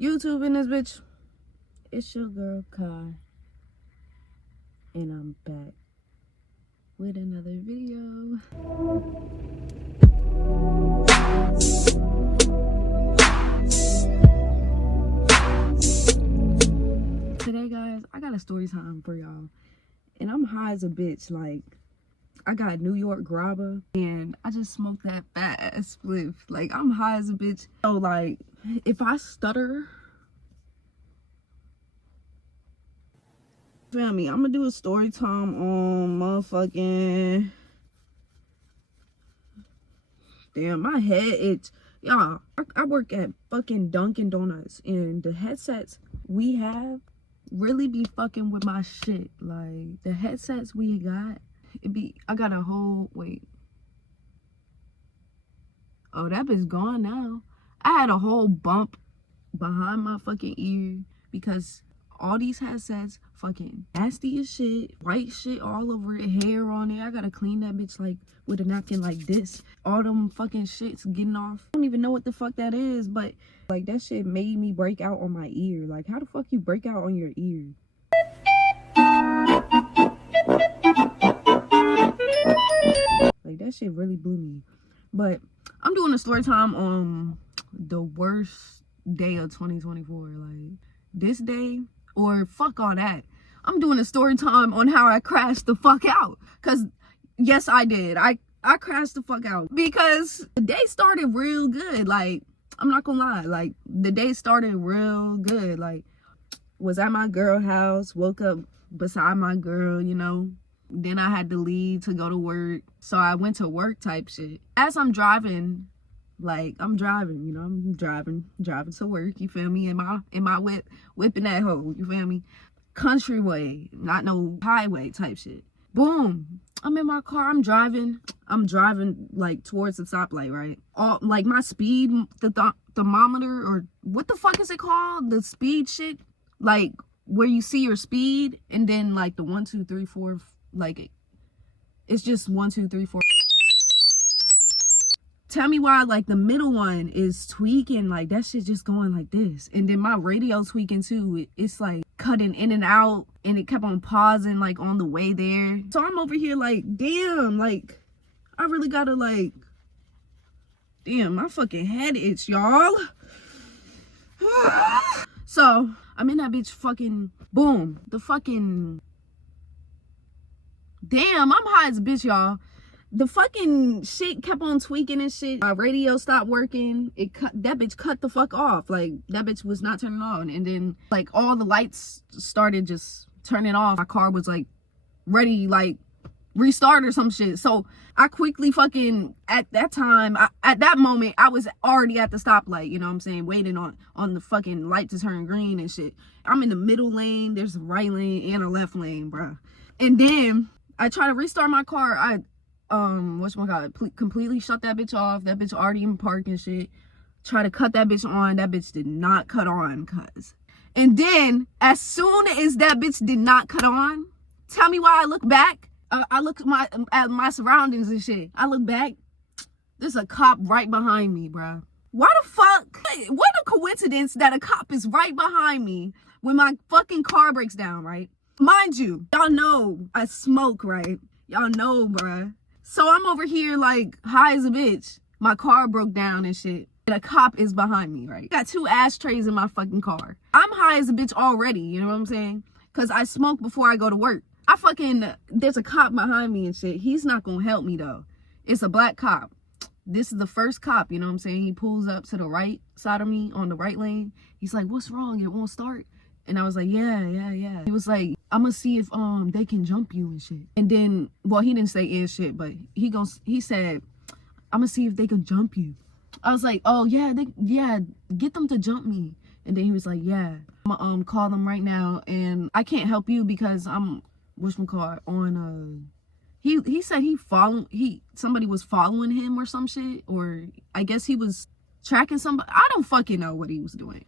YouTube in this bitch. It's your girl Kai, and I'm back with another video. Today, guys, I got a story time for y'all, and I'm high as a bitch. Like, I got New York grabber, and I just smoked that fat ass spliff. Like, I'm high as a bitch. So, like, if I stutter, feel me, I'm gonna do a story time on motherfucking. Damn, my head itch. Y'all, I work at fucking Dunkin' Donuts, and the headsets we have really be fucking with my shit. Like, the headsets we got, I got a whole, wait. Oh, that bitch gone now. I had a whole bump behind my fucking ear because all these headsets fucking nasty as shit, white shit all over it, hair on it. I gotta clean that bitch like with a napkin like this. All them fucking shits getting off. I don't even know what the fuck that is, but like that shit made me break out on my ear. Like, how the fuck you break out on your ear? Like, that shit really blew me. But I'm doing a story time on the worst day of 2024. Like, this day, or fuck all that. I'm doing a story time on how I crashed the fuck out. Cause yes, I did. I crashed the fuck out because the day started real good. Like, I'm not gonna lie. Like, the day started real good. Like, was at my girl house, woke up beside my girl, you know. Then I had to leave to go to work. So I went to work type shit. As I'm driving, like, I'm driving, you know, I'm driving to work, you feel me? In my whip, whipping that hoe, you feel me? Countryway, not no highway type shit. Boom. I'm in my car, I'm driving like towards the stoplight, right? All like my speed, the thermometer, or what the fuck is it called? The speed shit, like where you see your speed, and then like the 1, 2, 3, 4, like it's just 1, 2, 3, 4. Tell me why, like, the middle one is tweaking, like, that shit just going like this. And then my radio tweaking too. It's like cutting in and out, and it kept on pausing like on the way there. So I'm over here like, damn, like, I really gotta, like, damn, my fucking head itch, y'all. So I'm in that bitch, fucking boom, the fucking, damn, I'm high as a bitch, y'all. The fucking shit kept on tweaking and shit. My radio stopped working. That bitch cut the fuck off. Like, that bitch was not turning on. And then, like, all the lights started just turning off. My car was, like, ready, like, restart or some shit. So I quickly fucking, at that time, at that moment, I was already at the stoplight, you know what I'm saying? Waiting on the fucking light to turn green and shit. I'm in the middle lane. There's a right lane and a left lane, bruh. And then I try to restart my car. Completely shut that bitch off. That bitch already in park and shit. Try to cut that bitch on. That bitch did not cut on, cuz. And then, as soon as that bitch did not cut on, tell me why I look back. I look at my surroundings and shit. I look back. There's a cop right behind me, bruh. Why the fuck? What a coincidence that a cop is right behind me when my fucking car breaks down, right? Mind you, y'all know I smoke, right? Y'all know, bruh. So I'm over here like high as a bitch. My car broke down and shit. And a cop is behind me, right? Got 2 ashtrays in my fucking car. I'm high as a bitch already, you know what I'm saying? Because I smoke before I go to work. There's a cop behind me and shit. He's not gonna help me though. It's a black cop. This is the first cop, you know what I'm saying? He pulls up to the right side of me on the right lane. He's like, what's wrong? It won't start. And I was like, yeah. He was like, I'm gonna see if they can jump you and shit. And then, well, he didn't say and shit, but he said, I'm gonna see if they can jump you. I was like, oh yeah, get them to jump me. And then he was like, yeah, I'm gonna call them right now, and I can't help you because I'm on he said somebody was following him or some shit, or I guess he was tracking somebody. I don't fucking know what he was doing.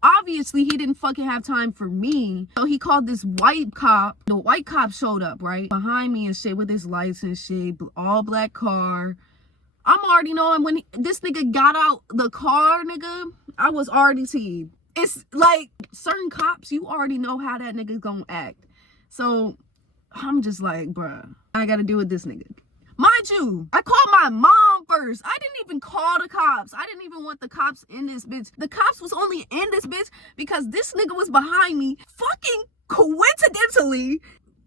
Obviously, he didn't fucking have time for me. So he called this white cop. The white cop showed up, right? Behind me and shit with his lights and shit. All black car. I'm already knowing when this nigga got out the car, nigga, I was already teed. it's like certain cops, you already know how that nigga's gonna act. So I'm just like, bruh, I gotta deal with this nigga. Mind you, I called my mom first. I didn't even call the cops. I didn't even want the cops in this bitch. The cops was only in this bitch because this nigga was behind me, fucking coincidentally,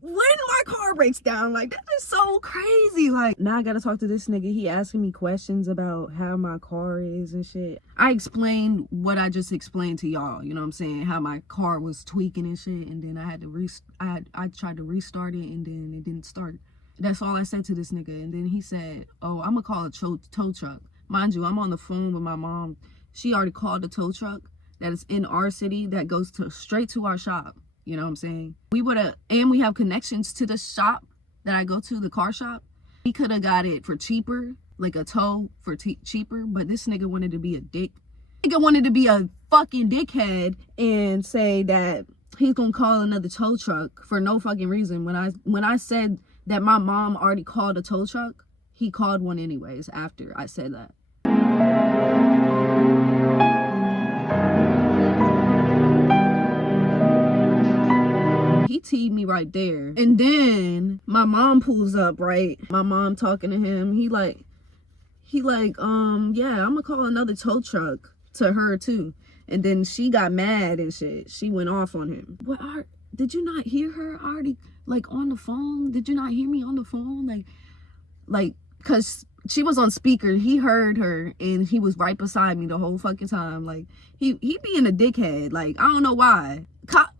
when my car breaks down. Like, that is so crazy. Like, now I gotta talk to this nigga. He asking me questions about how my car is and shit. I explained what I just explained to y'all, you know what I'm saying? How my car was tweaking and shit, and then I had to I tried to restart it, and then it didn't start. That's all I said to this nigga. And then he said, oh, I'm gonna call a tow truck. Mind you, I'm on the phone with my mom. She already called the tow truck that is in our city that goes straight to our shop. You know what I'm saying? And we have connections to the shop that I go to, the car shop. He could have got it for cheaper, like a tow for cheaper, but this nigga wanted to be a dick. Nigga wanted to be a fucking dickhead and say that he's gonna call another tow truck for no fucking reason. When I said that my mom already called a tow truck, he called one anyways after I said that. He teed me right there. And then my mom pulls up, right? My mom talking to him. He like, yeah, I'm gonna call another tow truck to her too. And then she got mad and shit. She went off on him. Did you not hear her already, like, on the phone? Did you not hear me on the phone? Like, cause she was on speaker. He heard her and he was right beside me the whole fucking time. Like, he being a dickhead. Like, I don't know why.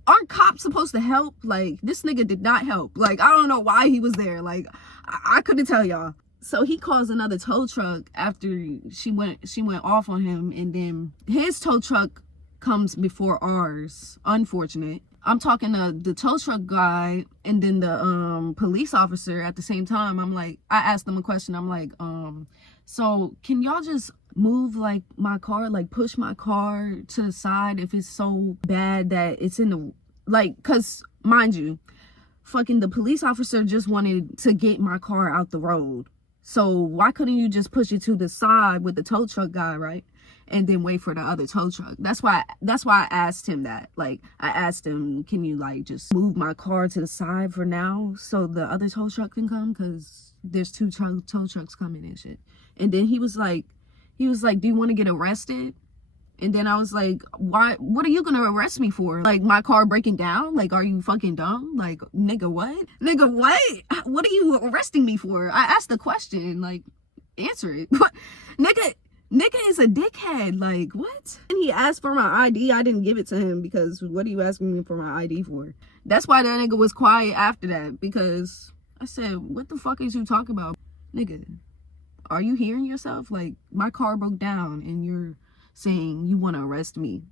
Aren't cops supposed to help? Like, this nigga did not help. Like, I don't know why he was there. Like, I couldn't tell y'all. So he calls another tow truck after she went off on him, and then his tow truck comes before ours. Unfortunate. I'm talking to the tow truck guy and then the police officer at the same time. I'm like, I asked them a question. I'm like, so can y'all just move like my car, like push my car to the side if it's so bad that it's in the, like, cause mind you, fucking the police officer just wanted to get my car out the road. So why couldn't you just push it to the side with the tow truck guy, right? And then wait for the other tow truck. That's why I asked him that. Like, I asked him, can you like just move my car to the side for now so the other tow truck can come? Cause there's two tow trucks coming and shit. And then he was like, do you want to get arrested? And then I was like, why? What are you gonna arrest me for? Like, my car breaking down? Like, are you fucking dumb? Like, nigga, what? Nigga, what? What are you arresting me for? I asked the question. Like, answer it. What? Nigga is a dickhead. Like, what? And he asked for my ID. I didn't give it to him because what are you asking me for my ID for? That's why that nigga was quiet after that, because I said, what the fuck is you talking about? Nigga, are you hearing yourself? Like, my car broke down and you're saying you want to arrest me.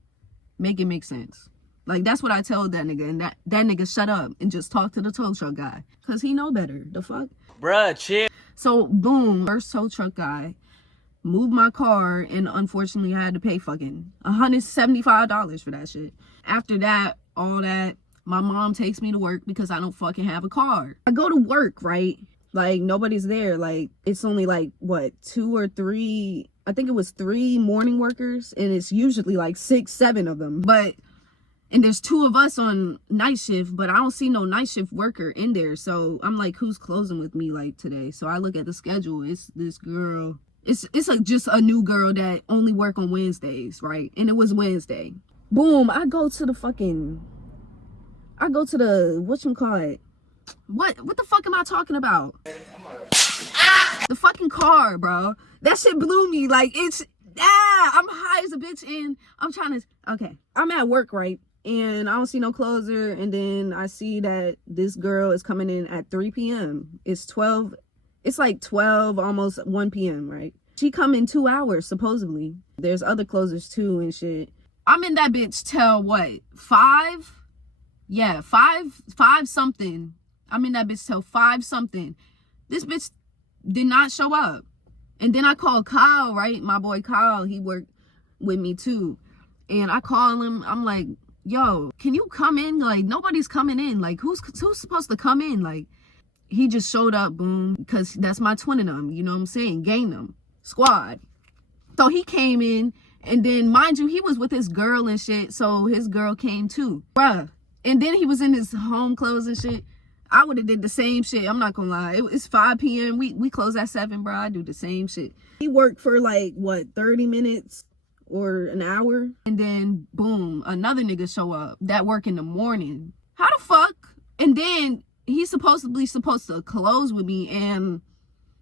Make it make sense. Like, that's what I told that nigga, and that nigga shut up and just talk to the tow truck guy, because he know better. The fuck? Bruh, chill. So, boom, first tow truck guy moved my car, and unfortunately I had to pay fucking $175 for that shit. After that, all that, my mom takes me to work because I don't fucking have a car. I go to work, right? Like, nobody's there. Like, it's only like, what, 2 or 3, I think it was 3 morning workers, and it's usually like 6, 7 of them. And there's 2 of us on night shift, but I don't see no night shift worker in there. So I'm like, who's closing with me like today? So I look at the schedule. It's this girl. It's just a new girl that only work on Wednesdays, right? And it was Wednesday. Boom, I go to the whatchamacallit. What the fuck am I talking about? The fucking car, bro. That shit blew me. Like, I'm high as a bitch, and I'm at work, right? And I don't see no closer, and then I see that this girl is coming in at 3 p.m. It's like 12, almost 1 p.m., right? She come in 2 hours, supposedly. There's other closers too and shit. I'm in that bitch till what? 5? Yeah, 5 something. I'm in that bitch till 5 something. This bitch did not show up. And then I called Kyle, right? My boy Kyle, he worked with me too. And I call him, I'm like, yo, can you come in? Like, nobody's coming in. Like, who's supposed to come in? Like, he just showed up, boom, because that's my twin of them, you know what I'm saying? Gang them, squad. So he came in, And then, mind you, he was with his girl and shit, so his girl came too. Bruh. And then he was in his home clothes and shit. I would have did the same shit. I'm not gonna lie. It's 5 p.m. We close at 7, bro. I do the same shit. He worked for like, what, 30 minutes or an hour? And then, boom, another nigga show up that work in the morning. How the fuck? And then he's supposed to close with me, and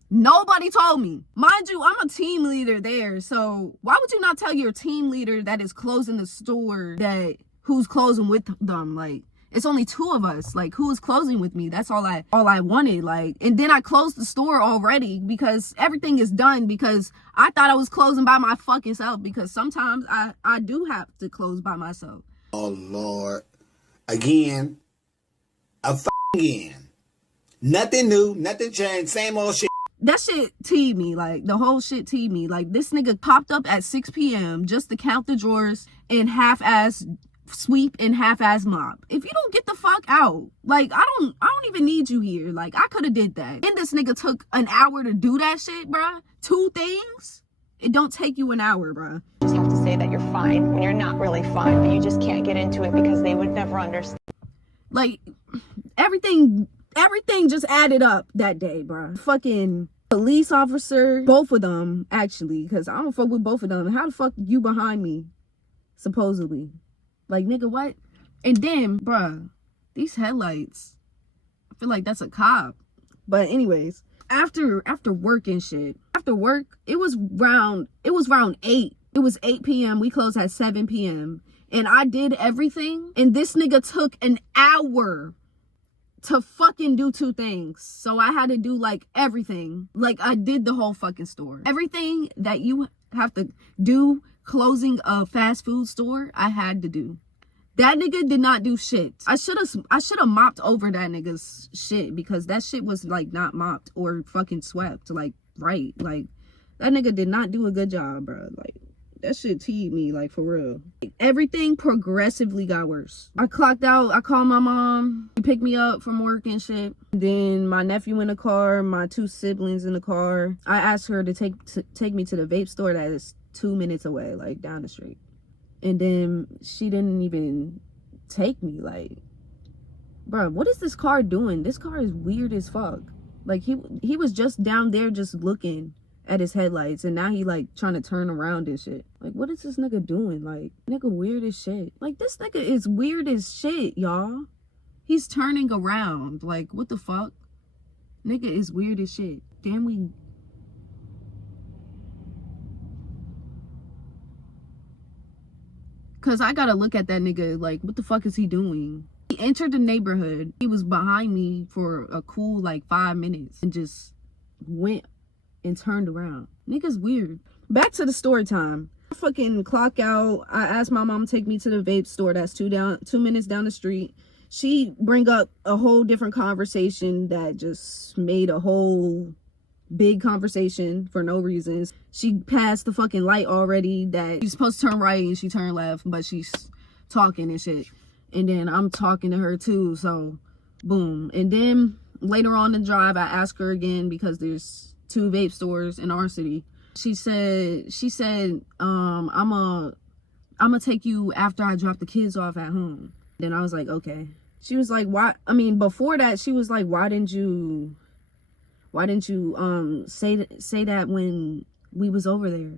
nobody told me. Mind you, I'm a team leader there, so why would you not tell your team leader that is closing the store that who's closing with them? Like, it's only 2 of us. Like, who is closing with me? That's all I wanted. Like, and then I closed the store already because everything is done, because I thought I was closing by my fucking self, because sometimes I do have to close by myself. Oh Lord. Again. Again. Nothing new, nothing changed, same old shit. That shit teed me. Like, the whole shit teed me. Like, this nigga popped up at 6 p.m. just to count the drawers and half-ass sweep and half-ass mop. If you don't get the fuck out, like, I don't even need you here. Like, I could have did that. And this nigga took an hour to do that shit, bruh. 2 things? It don't take you an hour, bruh. You just have to say that you're fine when you're not really fine, but you just can't get into it because they would never understand. Like, everything just added up that day, bruh. Fucking police officer, both of them, actually, because I don't fuck with both of them. How the fuck you behind me, supposedly? Like, nigga, what? And then, bruh, these headlights, I feel like that's a cop. But anyways, after work and shit, after work, it was around 8. It was 8 p.m. We closed at 7 p.m. And I did everything, and this nigga took an hour to fucking do 2 things. So I had to do, like, everything. Like, I did the whole fucking store. Everything that you have to do closing a fast food store, I had to do. That nigga did not do shit. I should have mopped over that nigga's shit, because that shit was, like, not mopped or fucking swept, like, right. Like, that nigga did not do a good job, bro. Like, that shit teed me, like, for real. Everything progressively got worse. I clocked out. I called my mom. She picked me up from work and shit. Then my nephew in the car, my 2 siblings in the car. I asked her to take me to the vape store that is 2 minutes away, like, down the street. And then she didn't even take me. Like, bro, what is this car doing? This car is weird as fuck. Like, he was just down there just looking at his headlights, and now he, like, trying to turn around and shit. Like, what is this nigga doing? Like, nigga weird as shit. Like, this nigga is weird as shit, y'all. He's turning around. Like, what the fuck? Nigga is weird as shit. Damn, we... Cause I gotta look at that nigga like, what the fuck is he doing? He entered the neighborhood. He was behind me for a cool, like, 5 minutes and just went and turned around. Nigga's weird. Back to the story time. I fucking clock out. I asked my mom to take me to the vape store that's 2 minutes down the street. She bring up a whole different conversation that just made a whole big conversation for no reasons. She passed the fucking light already that she's supposed to turn right and she turned left, but she's talking and shit. And then I'm talking to her too, so boom. And then later on in the drive, I asked her again, because there's 2 vape stores in our city. She said, I'm gonna take you after I drop the kids off at home. Then I was like, okay. She was like, why? I mean, before that, she was like, why didn't you say that when we was over there?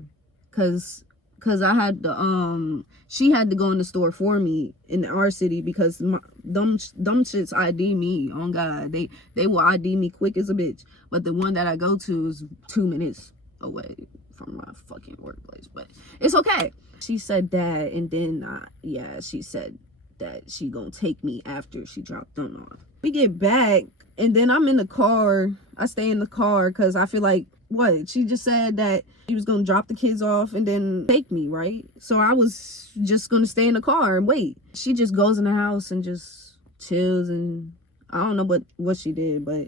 Cause I had to, she had to go in the store for me in our city, because them shits ID me, on God. They will ID me quick as a bitch. But the one that I go to is 2 minutes away from my fucking workplace. But it's okay. She said that, and then, she said that she gonna take me after she dropped them off. We get back, and then I'm in the car. I stay in the car, because I feel like, what? She just said that she was going to drop the kids off and then take me, right? So I was just going to stay in the car and wait. She just goes in the house and just chills, and I don't know what she did, but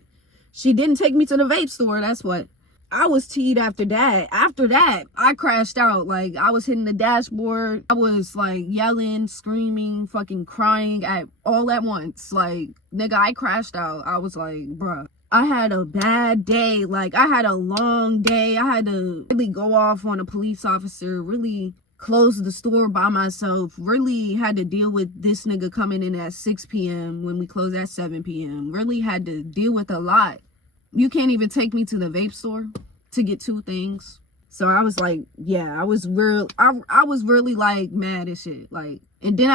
she didn't take me to the vape store. That's what. I was teed after that. After that, I crashed out. Like, I was hitting the dashboard. I was, like, yelling, screaming, fucking crying all at once. Like, nigga, I crashed out. I was like, bruh. I had a bad day. Like, I had a long day. I had to really go off on a police officer, really closed the store by myself, really had to deal with this nigga coming in at 6 p.m. when we closed at 7 p.m. Really had to deal with a lot. You can't even take me to the vape store to get 2 things. So I was like, yeah, I was really like mad as shit. Like, and then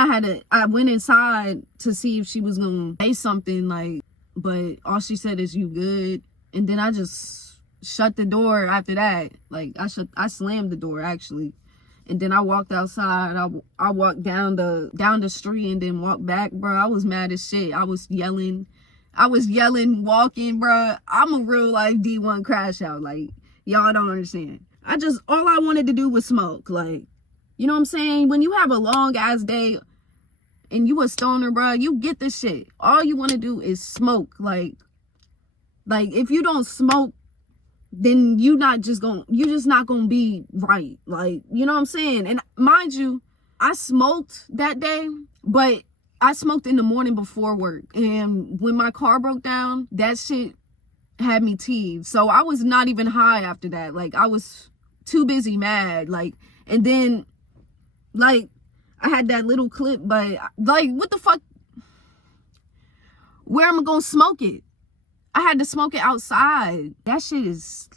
I went inside to see if she was gonna say something, like, but all she said is, you good? And then I just shut the door after that. Like, I slammed the door actually. And then I walked outside. I walked down the street and then walked back, bro. I was mad as shit. I was yelling, walking, bro. I'm a real life D1 crash out. Like, y'all don't understand. All I wanted to do was smoke. Like, you know what I'm saying? When you have a long ass day and you a stoner, bro, you get this shit. All you want to do is smoke. Like if you don't smoke, then you're just not gonna be right. Like, you know what I'm saying? And mind you, I smoked that day, but I smoked in the morning before work. And when my car broke down, that shit had me teed. So I was not even high after that. Like, I was too busy mad. Like, and then, like, I had that little clip, but, like, what the fuck? Where am I gonna smoke it? I had to smoke it outside. That shit is,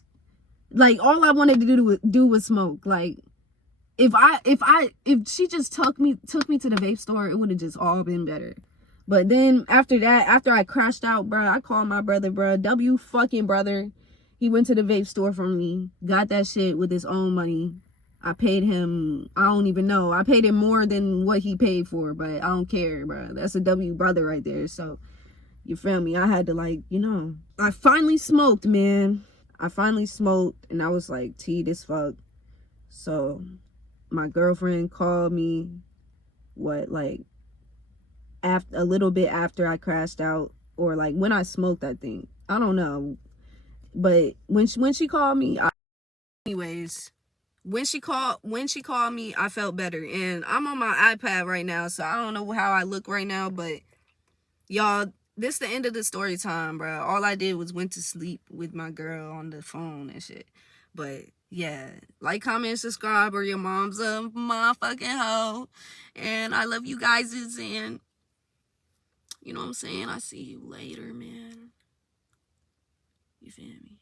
like, all I wanted to do was smoke. Like, if she just took me to the vape store, it would have just all been better. But then after that, after I crashed out, bro, I called my brother, bro. W fucking brother. He went to the vape store for me, got that shit with his own money. I paid him, I don't even know. I paid him more than what he paid for, but I don't care, bro. That's a W brother right there. So, you feel me? I had to, like, you know. I finally smoked, man. I finally smoked, and I was like, T, this fuck. So, my girlfriend called me, like, after a little bit after I crashed out, or like when I smoked, I think. I don't know. But when she called me, anyways, when she called me, I felt better. And I'm on my iPad right now, so I don't know how I look right now, but y'all, this the end of the story time, bro. All I did was went to sleep with my girl on the phone and shit. But yeah, like, comment, subscribe, or your mom's a motherfucking hoe. And I love you guys, and you know what I'm saying? I see you later, man. You feel me?